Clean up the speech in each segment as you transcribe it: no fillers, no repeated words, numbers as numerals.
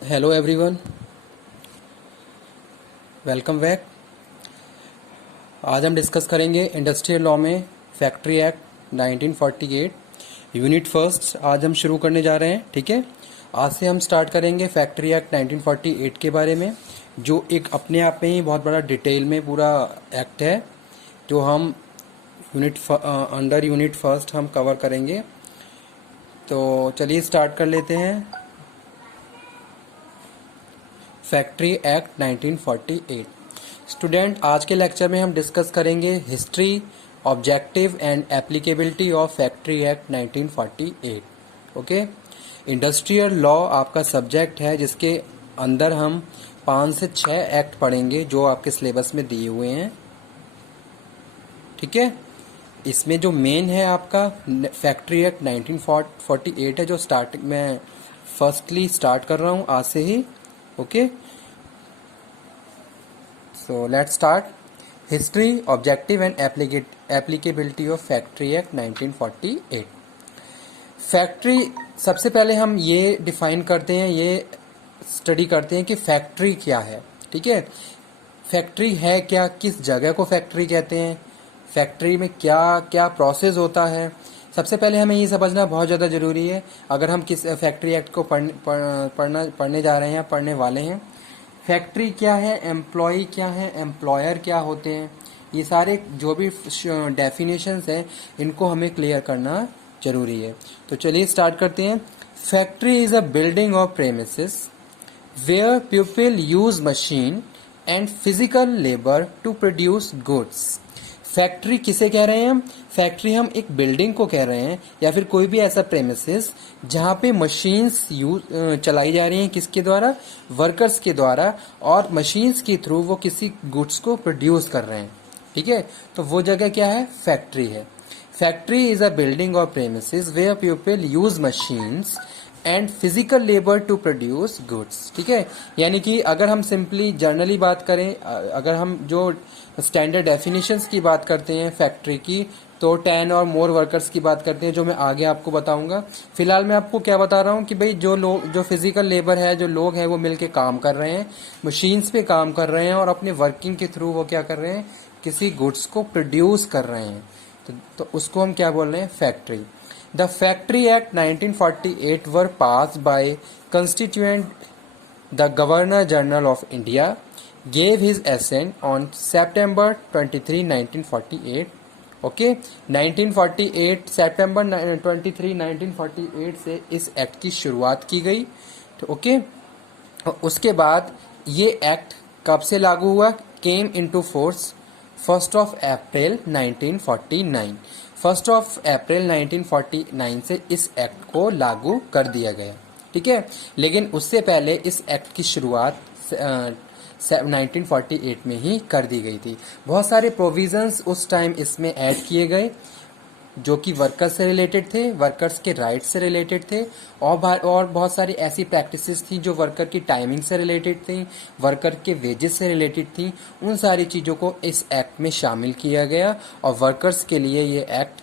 Hello everyone, welcome back. आज हम discuss करेंगे इंडस्ट्रियल लॉ में फैक्ट्री एक्ट 1948 यूनिट फर्स्ट। आज हम शुरू करने जा रहे हैं। ठीक है, आज से हम स्टार्ट करेंगे फैक्ट्री एक्ट 1948 के बारे में, जो एक अपने आप में ही बहुत बड़ा डिटेल में पूरा एक्ट है, जो हम अंडर यूनिट फर्स्ट हम कवर करेंगे। तो चलिए स्टार्ट कर लेते हैं। Factory act 1948। स्टूडेंट, आज के लेक्चर में हम डिस्कस करेंगे history, objective and applicability of factory act 1948। Okay, industrial law आपका सब्जेक्ट है, जिसके अंदर हम 5 से 6 एक्ट पढ़ेंगे जो आपके सिलेबस में दिए हुए हैं। ठीक है, इसमें जो मेन है आपका फैक्ट्री एक्ट 1948 है, जो स्टार्टिंग में फर्स्टली स्टार्ट कर रहा हूँ आज से ही। Okay, so let's start. History, objective and applicability of Factory Act 1948। Factory, सबसे पहले हम ये डिफाइन करते हैं, ये स्टडी करते हैं कि फैक्ट्री क्या है। ठीक है, फैक्ट्री है क्या, किस जगह को फैक्ट्री कहते हैं, फैक्ट्री में क्या क्या प्रोसेस होता है। सबसे पहले हमें ये समझना बहुत ज़्यादा ज़रूरी है अगर हम किस फैक्ट्री एक्ट को पढ़ने जा रहे हैं, पढ़ने वाले हैं। फैक्ट्री क्या है, एम्प्लॉय क्या है, एम्प्लॉयर क्या होते हैं, ये सारे जो भी डेफिनेशंस हैं इनको हमें क्लियर करना जरूरी है। तो चलिए स्टार्ट करते हैं। Factory is a building of premises where people use machine and physical labour to produce goods. Factory किसे कह रहे हैं हम? फैक्ट्री हम एक बिल्डिंग को कह रहे हैं, या फिर कोई भी ऐसा प्रेमिसेस जहाँ पे मशीन्स चलाई जा रही हैं, किसके द्वारा? वर्कर्स के द्वारा, और मशीन्स के थ्रू वो किसी गुड्स को प्रोड्यूस कर रहे हैं। ठीक है, तो वो जगह क्या है? फैक्ट्री है। Factory is a building of premises where people use machines and physical labour to produce goods. ठीक है, यानी कि अगर हम सिंपली जर्नली बात करें, अगर हम जो स्टैंडर्ड डेफिनेशंस की बात करते हैं फैक्ट्री की, तो 10 और मोर वर्कर्स की बात करते हैं, जो मैं आगे आपको बताऊंगा। फिलहाल मैं आपको क्या बता रहा हूँ कि भाई जो फिजिकल लेबर है, जो लोग हैं, वो मिलके काम कर रहे हैं, मशीन्स पे काम कर रहे हैं, और अपने वर्किंग के थ्रू वो क्या कर रहे हैं? किसी गुड्स को प्रोड्यूस कर रहे हैं। तो उसको हम क्या बोल रहे हैं? Factory. The Factory Act 1948 were passed by Constituent. The Governor General of India gave his assent on September 23, 1948. Okay, 1948 सितंबर 23, 1948 से इस एक्ट की शुरुआत की गई। तो ओके, उसके बाद ये एक्ट कब से लागू हुआ? केम इनटू फोर्स 1 अप्रैल 1949। 1 अप्रैल 1949 से इस एक्ट को लागू कर दिया गया। ठीक है, लेकिन उससे पहले इस एक्ट की शुरुआत 1948 में ही कर दी गई थी। बहुत सारे प्रोविजंस उस टाइम इसमें ऐड किए गए जो कि वर्कर्स से रिलेटेड थे, वर्कर्स के राइट्स से रिलेटेड थे, और बहुत सारी ऐसी प्रैक्टिसेस थी जो वर्कर की टाइमिंग से रिलेटेड थी, वर्कर के वेजेस से रिलेटेड थी। उन सारी चीज़ों को इस एक्ट में शामिल किया गया और वर्कर्स के लिए ये एक्ट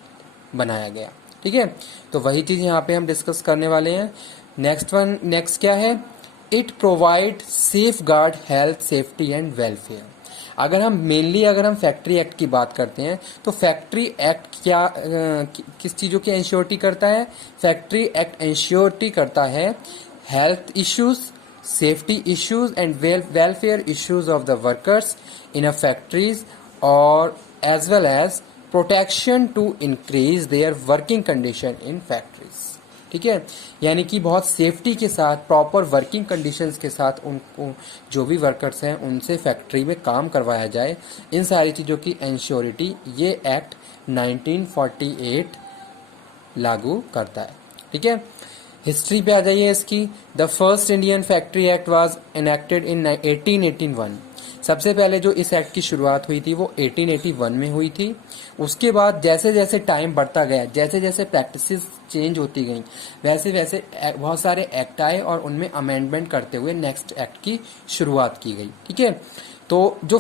बनाया गया। ठीक है, तो वही चीज़ यहाँ पे हम डिस्कस करने वाले हैं। नेक्स्ट क्या है? It provide safe guard health, safety and welfare. अगर हम फैक्ट्री एक्ट की बात करते हैं, तो फैक्ट्री एक्ट क्या किस चीज़ों की इंश्योरिटी करता है? फैक्ट्री एक्ट इंश्योरिटी करता है health issues, safety issues and welfare issues of the workers in a factories, और as well as protection to increase their working condition in factories. ठीक है, यानी कि बहुत सेफ्टी के साथ, प्रॉपर वर्किंग कंडीशंस के साथ उनको जो भी वर्कर्स हैं उनसे फैक्ट्री में काम करवाया जाए, इन सारी चीज़ों की इंश्योरिटी ये एक्ट 1948 लागू करता है। ठीक है, हिस्ट्री पे आ जाइए इसकी। The first Indian factory act was enacted इन 1881। सबसे पहले जो इस एक्ट की शुरुआत हुई थी वो 1881 में हुई थी। उसके बाद जैसे जैसे टाइम बढ़ता गया, जैसे जैसे प्रैक्टिसेस चेंज होती गई, वैसे वैसे बहुत सारे एक्ट आए और उनमें अमेंडमेंट करते हुए नेक्स्ट एक्ट की शुरुआत की गई। ठीक है, तो जो